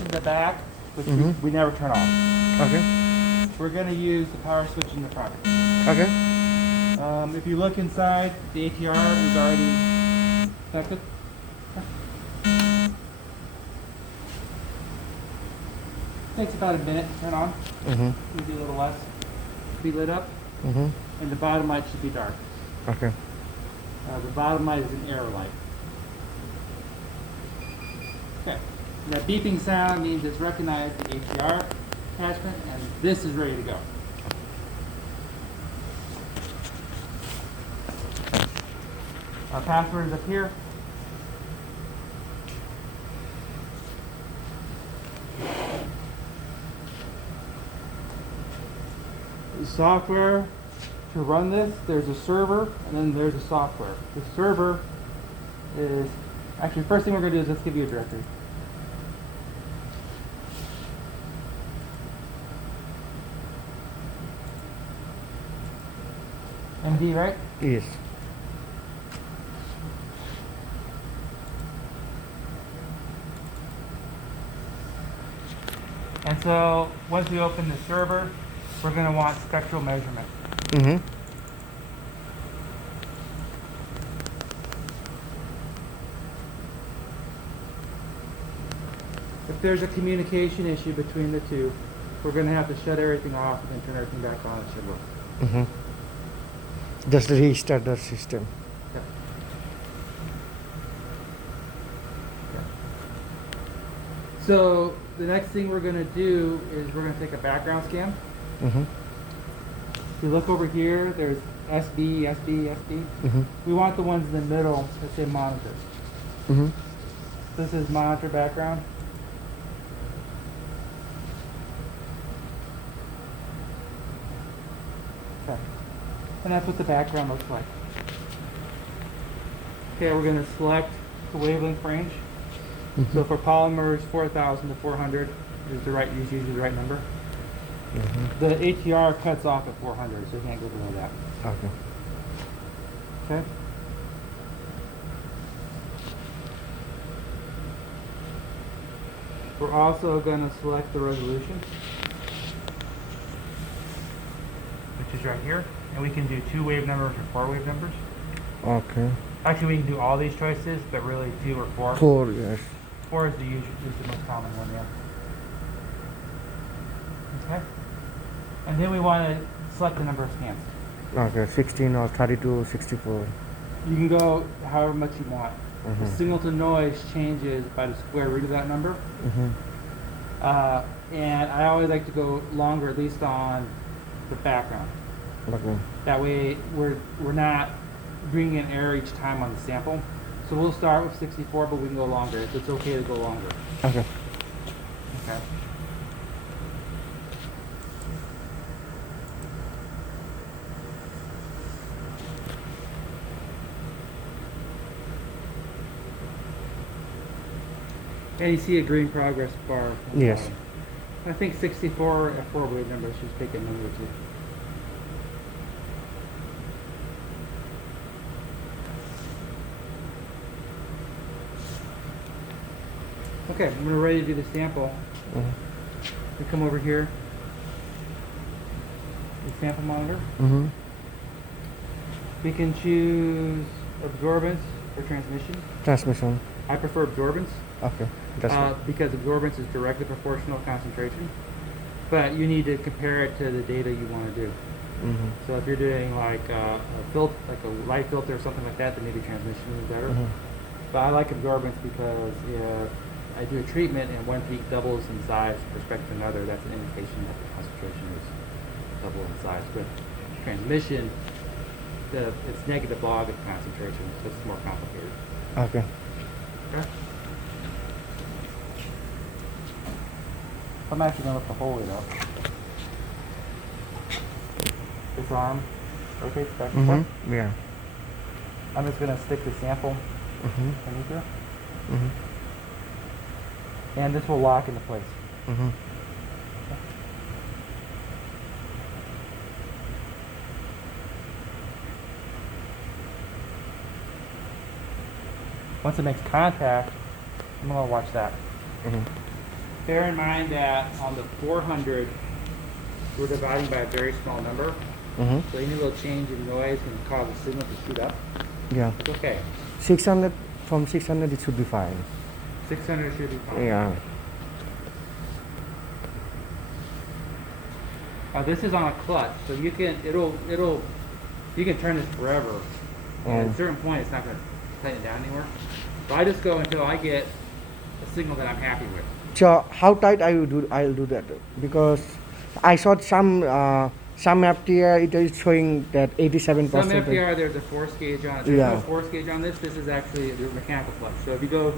in the back, which we never turn on. Okay. We're going to use the power switch in the front. Okay. If you look inside, the ATR is already connected. Takes about a minute to turn on. Maybe a little less. Be lit up. And the bottom light should be dark. Okay. The bottom light is an arrow light. Okay. And that beeping sound means it's recognized the ATR attachment, and this is ready to go. Our password is up here. The software to run this, there's a server and then there's a software. The server is, actually first thing we're going to do is let's give you a directory. MD, right? Yes. And so once we open the server, we're going to want spectral measurement. If there's a communication issue between the two, we're going to have to shut everything off and then turn everything back on. It should work. Just restart the system. Okay. Okay. So the next thing we're going to do is we're going to take a background scan. If you look over here, there's SB, SB, SB. We want the ones in the middle that say monitor. This is monitor background. Okay. And that's what the background looks like. Okay, we're going to select the wavelength range. So for polymers, 4,000 to 400 is usually the right number. The ATR cuts off at 400, so you can't go below that. Okay. Okay. We're also going to select the resolution, which is right here, and we can do 2 wave numbers or 4 wave numbers. Okay. Actually, we can do all these choices, but really 2 or 4. 4, yes. 4 is the most common one, yeah. Okay. And then we want to select the number of scans. Okay, 16 or 32, 64. You can go however much you want. The signal to noise changes by the square root of that number. And I always like to go longer, at least on the background. Okay. That way we're not bringing an error each time on the sample. So we'll start with 64, but we can go longer. It's okay to go longer. Okay. Okay. And you see a green progress bar. Yes. I think 64 at 4 wave numbers, just pick a number or two. Okay, when we're ready to do the sample, we come over here, the sample monitor. We can choose absorbance or transmission. Transmission. I prefer absorbance. Okay. That's because absorbance is directly proportional to concentration, but you need to compare it to the data you want to do. So if you're doing like a light filter or something like that, then maybe transmission is better. But I like absorbance because if I do a treatment and one peak doubles in size with respect to another, that's an indication that the concentration is double in size. With transmission, it's negative log of concentration, so it's more complicated. okay. Okay. I'm actually going to lift the whole weight up. This arm rotates back and forth. Yeah. I'm just going to stick the sample underneath here. And this will lock into place. Once it makes contact, I'm going to watch that. bear in mind that on the 400, we're dividing by a very small number. Mm-hmm. So any little change in noise can cause the signal to shoot up. Yeah. It's okay. 600, from 600 it should be fine. 600 should be fine. Yeah. This is on a clutch, so you can you can turn this forever. And at a certain point, it's not going to tighten it down anymore. So I just go until I get a signal that I'm happy with. So how tight I'll do that? Because I saw some FTIR it is showing that 87%. Some FTIR, there's a force gauge on it. There's no force gauge on this. This is actually the mechanical clutch. So if you go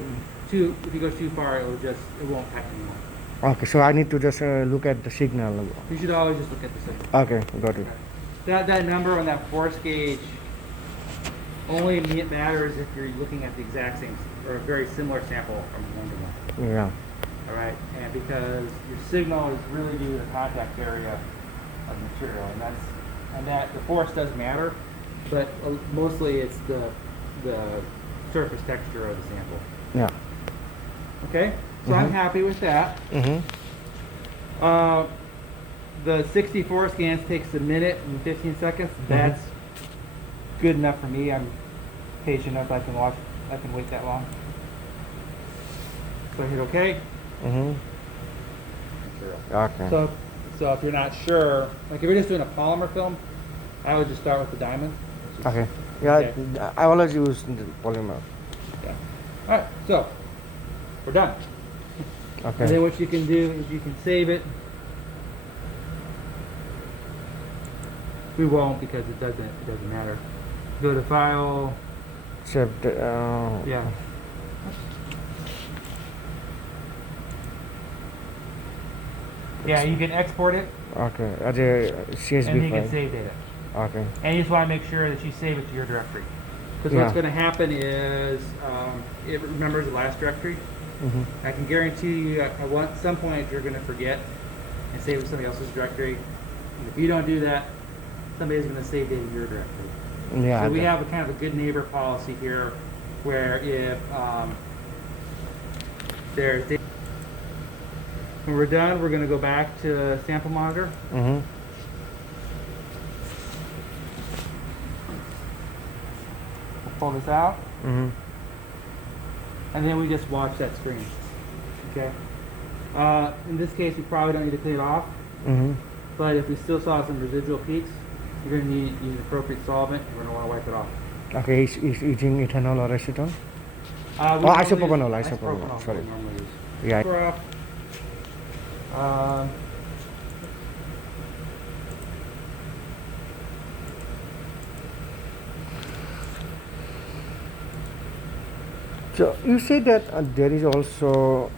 too far, it won't tighten anymore. Okay, so I need to just look at the signal. You should always just look at the signal. Okay, got it. That number on that force gauge only matters if you're looking at the exact same or a very similar sample from one to one. Yeah. All right, and because your signal is really due to the contact area of the material, and that the force does matter, but mostly it's the surface texture of the sample. Yeah. Okay, so I'm happy with that. Mm-hmm. The 64 scans takes a minute and 15 seconds. That's good enough for me. I'm patient enough. I can wait that long. So I hit OK. Mm-hmm. Okay. So if you're not sure, like if you're just doing a polymer film, I would just start with the diamond. Okay. Yeah, Okay. I always use the polymer. Yeah. All right. So we're done. Okay. And then what you can do is you can save it. We won't because it doesn't matter. Go to File. Save the, Yeah. Yeah, you can export it Okay. As a CSV and you file. can save data. Okay. And you just want to make sure that you save it to your directory. Because what's going to happen is it remembers the last directory. Mm-hmm. I can guarantee you at some point you're going to forget and save it to somebody else's directory. And if you don't do that, somebody's going to save data to your directory. Yeah. So we have a kind of a good neighbor policy here where if there's data, when we're done, we're going to go back to sample monitor. Mm-hmm. Pull this out, Mm-hmm. and then we just watch that screen. Okay. In this case, we probably don't need to clean it off, Mm-hmm. but if we still saw some residual peaks, you're going to need to use an appropriate solvent. We're going to want to wipe it off. Okay, is using ethanol or acetone? We normally use isopropanol, sorry. we normally use. Yeah. Screw off. So you say that there is also